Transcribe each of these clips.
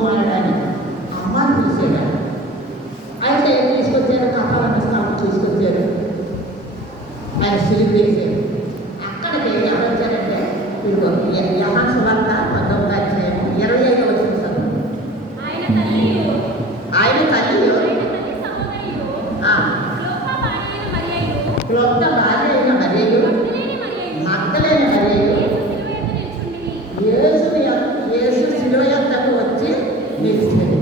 కుమారుడని అమ్మని పిలిచాడు. అయితే తీసుకొచ్చారు, కపాలను స్నానం తీసుకొచ్చారు, ఆయన సిలువ వేసారు. అక్కడికి ఎవరు వచ్చారంటే ఇదిగో యోహాను సువార్త 19వ అధ్యాయం 25వ వచనం. ఆయన తల్లియు క్లొప్త భార్య అయిన మరియు మగ్దలేని మరియు యేసు శిలువ యొద్దకు వచ్చి నిలిచాడు.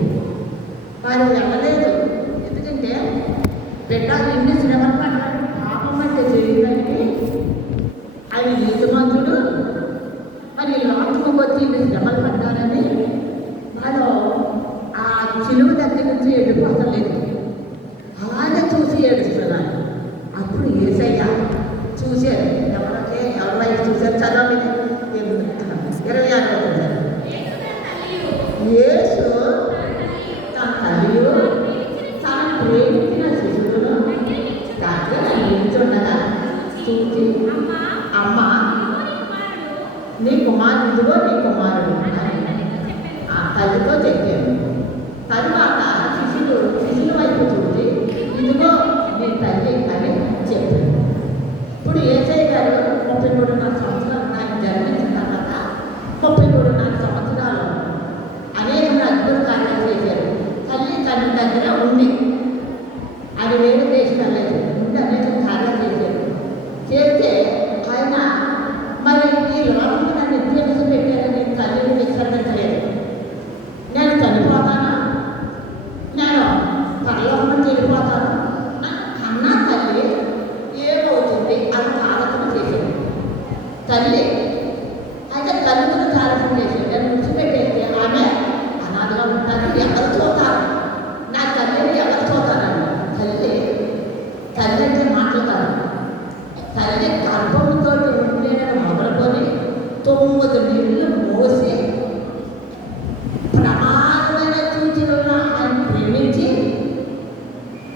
వారు వెళ్ళలేదు, ఎందుకంటే బిడ్డ ఇన్ని శ్రమలు పడ్డాడు, పాపం అంటే చేయడానికి ఆయన నీతిమంతుడు, మరి లోకము వచ్చి ఇన్ని శ్రమలు పడ్డానని వాళ్ళు ఆ శిలువ దగ్గర నుంచి వెళ్ళిపోతలేదు, అలాగే చూసి ఏడుస్తున్నారు. అప్పుడు యేసయ్య చూశారు, ఎవరైనా చూశారు, చదవలేదు 26వ యేసు తన తల్లియు తాను ప్రేమించిన శిశువును దగ్గర నిల్చుండగా చూసి, అమ్మ నీ కుమారుడిలో నీ కుమారుడు ఆ తల్లితో చెప్పాను. తరువాత శిశువుల వైపు చూసి, ఇదిగో నీ తల్లి అని చెప్పాను. ఇప్పుడు యేసయ్య గారు 33.5 సంవత్సరాలు ఆయన జన్మించిన తర్వాత 33.5 సంవత్సరాలు అనేక అద్భుత కార్యాలు చేశారు. తల్లి తండ్రి దగ్గర ఉంది, అది వేరే దేశం లేదు, ఉండి అనేక కార్యాలు చేశారు. చేస్తే ఆయన మరి ఈ లోకంలో నన్ను ఇన్ఫ్లుయెన్స్ పెట్టారని తల్లిని విసర్జించలేదు. నేను చనిపోతాను, నేను పరలోకం వెళ్ళిపోతాను అన్న తల్లి ఏమవుతుంది అని ఆలోచన చేశాడు. తల్లి అయితే తల్లిని ఆలోచన చేశాడు. నేను విడిచిపెట్టేస్తే ఆమె అనాథగా ఉంటాను, ఎవరు చూస్తారు, నా తల్లిని ఎవరు చూస్తారని. తల్లి అంటే మాట్లాడతాను. తల్లి గర్భంతో ఉండేనని మొదలుకొని 9 నెలలు మోసి ప్రమాదమైన సూచనలను ఆయన ప్రేమించి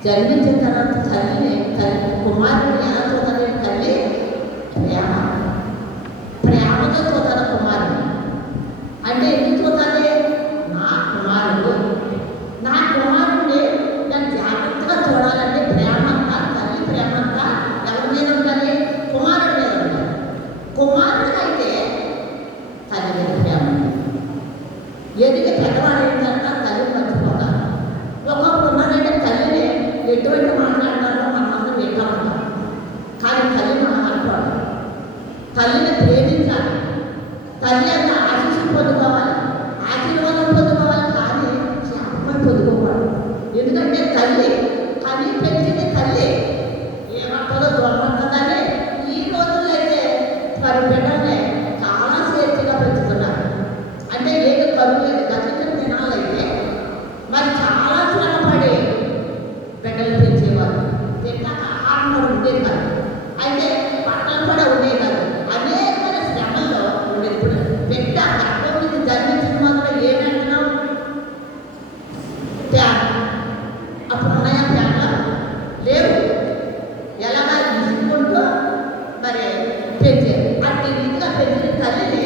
జన్మించిన తర్వాత తల్లిని కుమారుడిని ఎలా చూడాలని తల్లి ప్రేమతో చూడాలి. కుమారుడు అంటే ఎందుకు చూడాలి? నా కుమారుడిని నేను జాగ్రత్తగా చూడాలంటే ప్రేమంతా, తల్లి ప్రేమంతా ఎవరి మీద ఉండాలి? కుమారుడి మీద ఉండాలి. కుమారుడికి అయితే తల్లి మీద ప్రేమ. ఎదిగి పెద్దవాడు ఏంటంటే తల్లి మర్చిపోతారు. ఒకప్పుడు ఉన్నారంటే తల్లిని ఎటువంటి మాట్లాడతారో మనందరం వింటూ ఉంటాం, కానీ తల్లి మనం అనుకోవాలి. తల్లిని ప్రేమించాలి, తల్లి అంత ఆశీస్సు పొందుకోవాలి, ఆశీర్వాదం పొందుకోవాలి, కానీ శాపం పొందుకోవాలి. ఎందుకంటే తల్లి కానీ పెంచింది తల్లి, ఏమంటారో దూరమంటుందని ఈ రోజుల్లో అయితే మరి బిడ్డల్ని చాలా స్వేచ్ఛగా పెంచుతున్నారు. అంటే ఏది కరువు లేదు. గతించిన దినాలు అయితే మరి చాలా శ్రమపడి బిడ్డలు పెంచేవారు. తిన్నాక ఆహారం కూడా ఉండేది కాదు, అయితే పట్టణం కూడా ఉండేది కాదు, అనేకమైన శ్రమల్లో ఉండేది. ఇప్పుడు బిడ్డ గర్భం నుంచి జన్మించిన మాత్రం ఏమంటున్నాం? ప్యాన్. అప్పుడు ఉన్నాయా ప్యాన్లు? లేవు. ఎలాగా తీసుకుంటూ మరి పెంచారు. అట్టి రీతిగా పెంచిన తల్లిని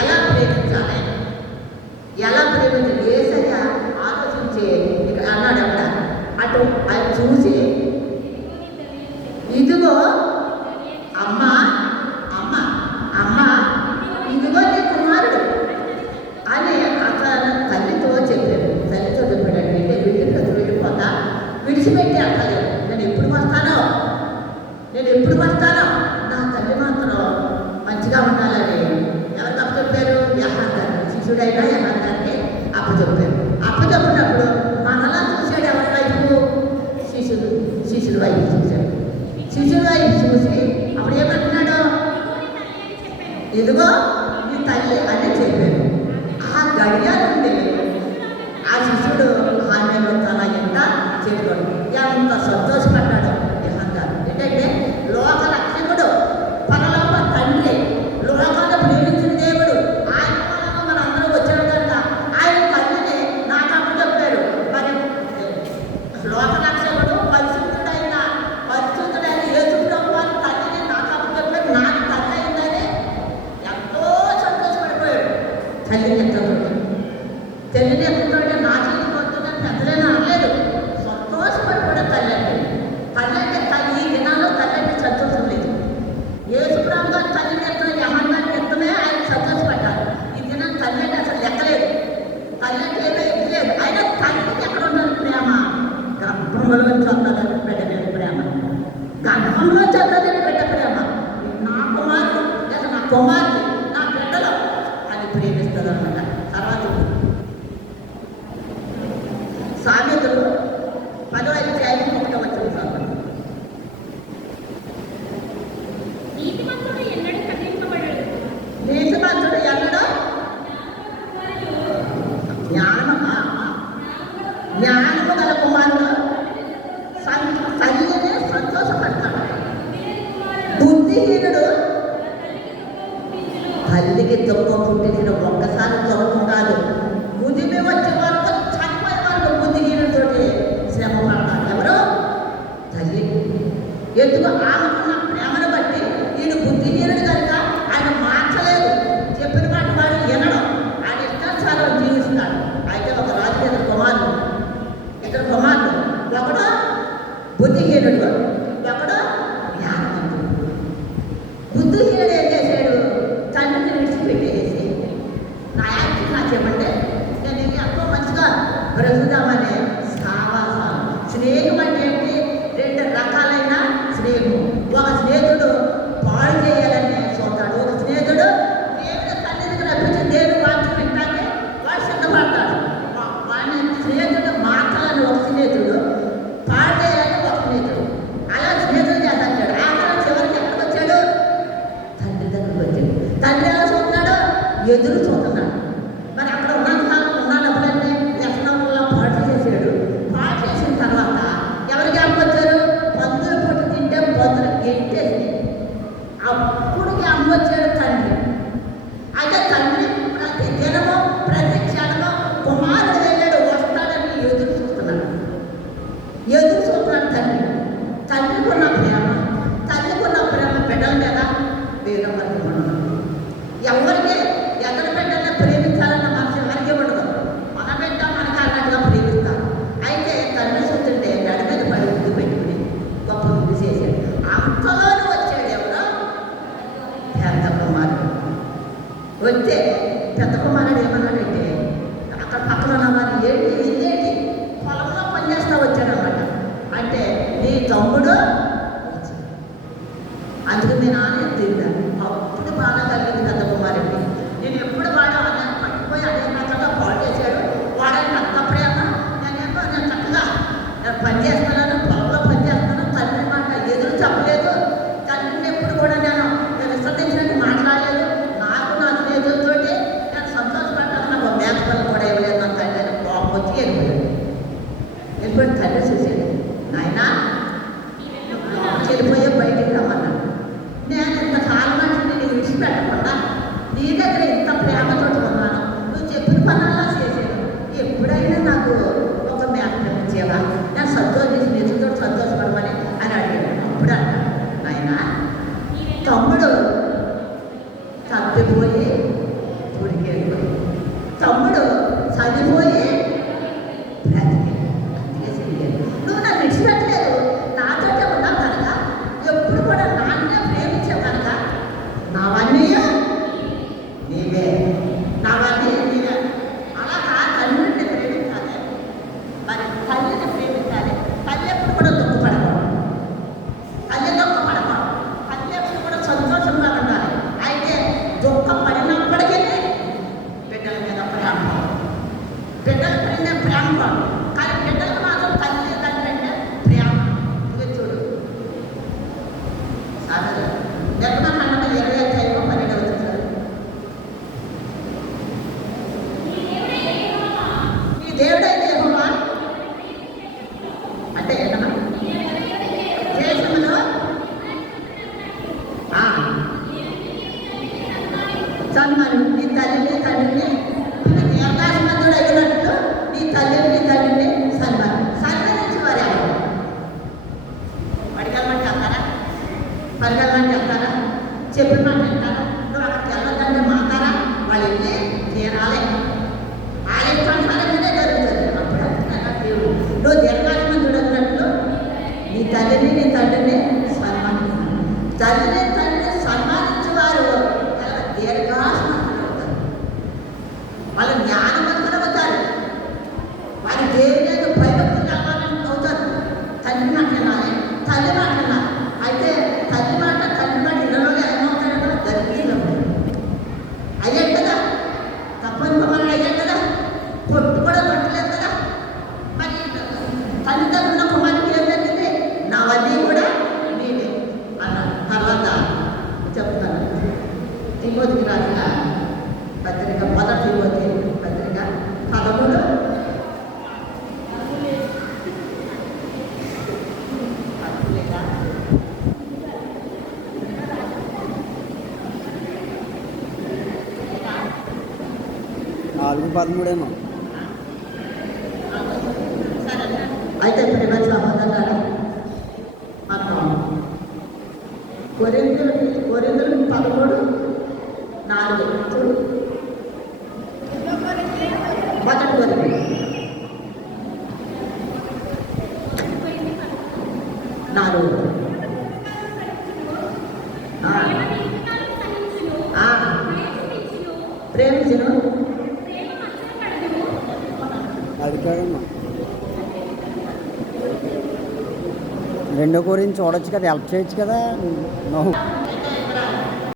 ఎలా ప్రేమించాలి, ఎలా ప్రేమించాలి? యేసయ్య ఆలోచించి అన్నాడు అక్కడ. అటు ఆయన చూసి, ఇదిగో అమ్మ ఇదిగో నీ కుమారుడు అని అట్లా తల్లితో చెప్పాడు. తల్లితో చెప్పాడండి, అంటే విడిచిపెట్టి వెళ్ళిపోతా, విడిచిపెట్టి అక్కలేదు. నేను ఎప్పుడు వస్తానో నా తల్లి మాత్రం మంచిగా ఉండాలని ఎవరికి అప్పచెప్పారు? యోహాను గారు, శిష్యుడైనా యోహాను గారికి అప్పచెప్పారు. అప్పచెప్పినప్పుడు మనలా చూశాడు ఎవరి వైపు? శిష్యుల వైపు చూశాడు. శిష్యుల వైపు చూసి అప్పుడు ఏమంటున్నాడు? ఇదిగో నీ తల్లి అని చెప్పాడు. ఆ గడియ నుండి ఆ శిష్యుడు ఆమె తన ఎంత చెప్పాడు, ఎంత సంతోషపడ్డాడు యోహాను గారు. ఏంటంటే లోక రక్షకుడు, పరలోక తండ్రి, లోకాన్ని ప్రేమించిన దేవుడు, ఆయన మూలంగా మన అందరూ వచ్చాడు కనుక ఆయన తల్లిని నాకు అప్పచెప్పారు. మరి లోక రక్షకుడు పరిశుద్ధుడైన యేసు ప్రభు వారి తల్లిని నాకు అప్పచెప్పారు, నాకు తల్లి అయిందని ఎంతో సంతోషపడిపోయాడు. తల్లి ఎంత తెలియకుండా నా చేతి పొద్దున్న పెద్దలేని అనలేదు, సంతోషపడి కూడా తల్లండి. తల్లంటే ఈ దినాల్లో తల్లంటే సంతోషం లేదు. యేసుప్రభు గారు తల్లి ఎత్తున యమన్నాన్ని ఎత్తునే ఆయన సంతోషపడ్డారు. ఈ దినం తల్లి అంటే అసలు లెక్కలేదు. తల్లి అంటే ఏదో ఎక్కలేదు. అయినా తల్లికి ఎక్కడ ఉండాలి ప్రేమ? గర్భంలో చదువుతారు బిడ్డ మీద ప్రేమ, గర్భంలో చదువుతారు బిడ్డ ప్రేమ. నా కుమారుడు లేదా నా కుమార్తె నా బిడ్డలో అది ప్రేమిస్తుంది అనమాట. తర్వాత సామెతలు 10వ అధ్యాయం 1వ వచనం. నీతిమంతుడు ఎన్నడూ ఖండింపబడడు. నీతిమంతుడు ఎన్నడూ జ్ఞానము గల కుమారుడు తల్లిని సంతోషపడతాడు. బుద్ధిహీనుడు తల్లికి దుఃఖం పుట్టించిన ఒక్కసారి దుఃఖం కాదు, ముదిమి వచ్చే వరకు చనిపోయే వరకు బుద్ధిహీనుడితోటి శ్రమ పడతారు. ఎవరు? తల్లి. ఎందుకు? ఆమెకున్న ప్రేమను బట్టి ఈయన బుద్ధిహీనుడు కనుక ఆయన మార్చలేదు. చెప్పిన మాట వాడు వినడం, ఆయన ఇష్టానుసారం జీవిస్తాడు. అయితే ఒక రాజు ఇద్దరు కుమారుడు, ఒకడు బుద్ధిహీనుడు, ఒకడు జ్ఞానవంతుడు. బుద్ధిహీనుడు ఏం చేశాడు? తండ్రిని విడిచిపెట్టేసి నా యాక్షన్ నా చెప్పండి, నేను ఎంతో మంచిగా బ్రతుకుదామనే సావాసాలు. స్నేహం అంటే ఏంటి? 2 రకాలైన స్నేహం. ఒక స్నేహితుడు పాడు చేయాలని చూస్తాడు, ఒక స్నేహితుడు దేవుడు తల్లిని రప్పించి దేవుడు వాటి వింటాకే వాడు సిద్ధపడతాడు. వాడిని స్నేహితుడు మాట్లాడాలని ఒక స్నేహితుడు, పాడు చేయాలని ఒక స్నేహితుడు, అలా స్నేహితుడు చేస్తాడు. ఆఖరి చివరికి ఎక్కడికి వచ్చాడు? తండ్రి దగ్గరికి వచ్చాడు. తండ్రి ఎలా చూస్తున్నాడు? ఎదురు చూస్తున్నాడు. మరి అక్కడ ఉన్నప్పుడంటే వ్యసనంలో పాడు చేసాడు. పాడు చేసిన తర్వాత ఎవరికి వచ్చారు? పందులు పుట్టి తింటే పందులు గెంటేసి అప్పుడు వచ్చాడు తండ్రి. అయితే తండ్రి ప్రతి దినము ప్రతి క్షణము కుమారుడు వెళ్ళాడు వస్తాడని ఎదురు చూస్తున్నాడు తండ్రి. తండ్రికున్న ప్రేమ బిడ్డల మీద వేరే వరకు ఉండదు. ఎవరికి ఎదరు బిడ్డల్ని ప్రేమించాలన్న మనసు ఎవరికి ఉండదు. మన బిడ్డ మనకి అన్నట్టుగా ప్రేమిస్తారు. అయితే తండ్రి చూస్తుంటే గడ మీద పడి ముందు పెట్టుకుని గొప్ప ముందు చేశాడు. అంతలోనే వచ్చాడు ఎవరో? పెద్ద కుమారుడు. వచ్చే పెద్ద కుమారుడు ఏమన్నాడంటే, అక్కడ పక్కన ఉన్నవారు ఏంటి ఇదేంటి పొలంలో పనిచేస్తా వచ్చాడనమాట. అంటే నీ తమ్ముడు వచ్చాడు, అందుకు మీ నాన్న తిరిగాను. అప్పుడు బాగా కలిగింది పెద్ద కుమారుడికి. నేను ఎప్పుడు వాడు అన్నది పట్టుకుపోయి అదే రకంగా పాడు చేశాడు. వాడని అంత ప్రేమ, నేను చక్కగా పని చేస్తున్నాను, పొలంలో పని చేస్తున్నాను, తండ్రి మాట ఎదురు చెప్పలేదు. తండ్రిని ఎప్పుడు కూడా నేను విసర్జించినట్టు మాట్లాడలేదు. నాకు నా స్నేహితులతోటి నేను సంతోషపడ్డాను. నాకు మేకపల్లి కూడా ఇవ్వలేదు నా తండ్రి అని కోపం వచ్చి వెళ్ళిపోయాడు. తండ్రి చూశాడు, నాయనా వెళ్ళిపోయే బయటికి రమ్మన్నాడు. నేను ఇంతకాలం అంటే నేను విడిచిపెట్టకుండా నీ దగ్గర ఇంత ప్రేమతో ఉన్నాను, నువ్వు చెప్పిన పనుల్లో చేశాను. ఎప్పుడైనా నాకు ఒక మేక ఇచ్చేవా? నేను స్నేహితులతో సంతోషపడమని అని అడిగాడు. అప్పుడు అంటాడు, నాయనా తమ్ముడు తప్పిపోయి ఉడికెళ్ళిపోయి, తమ్ముడు చనిపోయి బ్రతికి, అందుకే తెలియదు. నువ్వు నన్ను విడిచిపెట్టలేదు, నాతోటే ఉన్నావు కనుక, ఎప్పుడు కూడా నాన్నే ప్రేమించావు కనుక నావన్నీ నీవే, నావన్నీ నీవే. అలా తండ్రిని ప్రేమించాలి, మరి తల్లిని ప్రేమించాలి. తల్లి ఎప్పుడు కూడా దుఃఖపడకూడదు, తల్లి ఎప్పుడు కూడా సంతోషంగా ఉండాలి. అయితే దుఃఖపడినప్పటికీ బిడ్డల మీద ప్రేమ, బిడ్డల పైన ప్రేమ, కానీ బిడ్డలకు మాత్రం తల్లి తండ్రి అంటే ప్రేమ. చూడు నిర్మాణంలో 25:12 వచ్చారు. నీ దేవుడైతే యెహోవా అంటే ఏమన్నా దేశంలో సన్మానం నీ తల్లిని తండ్రిని ఆకాశమంతుడు అయినట్టు నీ తల్లిని తండ్రిని సన్మానించి వారు ఎవరు? పడికెళ్ళమంటే వెళ్తారా? చెప్పిన మాట వింటారా? నువ్వు అక్కడికి వెళ్ళొద్దంటే మాతారా? వాళ్ళు వెళ్ళి తీరాలి. ఆలయం 4:13 అయితే ప్రేమ సహోదరులారా, మొత్తం కొరింథీయులు 13:4 చూడు. మొదటి కొరింథీయులు 4. ప్రేమించును, అది కాదమ్మా. 2 కొరింథీ చూడొచ్చు కదా, హెల్ప్ చేయొచ్చు కదా.